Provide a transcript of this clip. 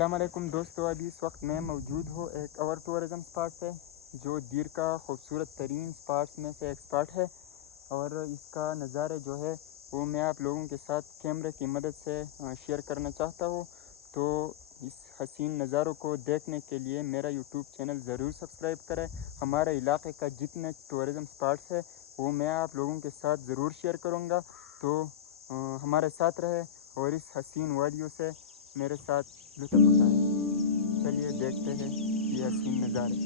अस्सलामुअलैकुम दोस्तों, अभी इस वक्त मैं मौजूद हूँ एक और टूरिज़म स्पॉट पे जो दीर का खूबसूरत तरीन स्पॉट्स में से एक स्पॉट है। और इसका नज़ारा जो है वो मैं आप लोगों के साथ कैमरे की मदद से शेयर करना चाहता हूँ। तो इस हसीन नज़ारों को देखने के लिए मेरा यूट्यूब चैनल ज़रूर सब्सक्राइब करें। हमारे इलाके का जितने टूरिज़म स्पॉट्स है वो मैं आप लोगों के साथ ज़रूर शेयर करूँगा। तो हमारे साथ रहे और इस हसीन वादियों से मेरे साथ लुत्फ़ उठाएं। चलिए देखते हैं ये हसीन नज़ारे।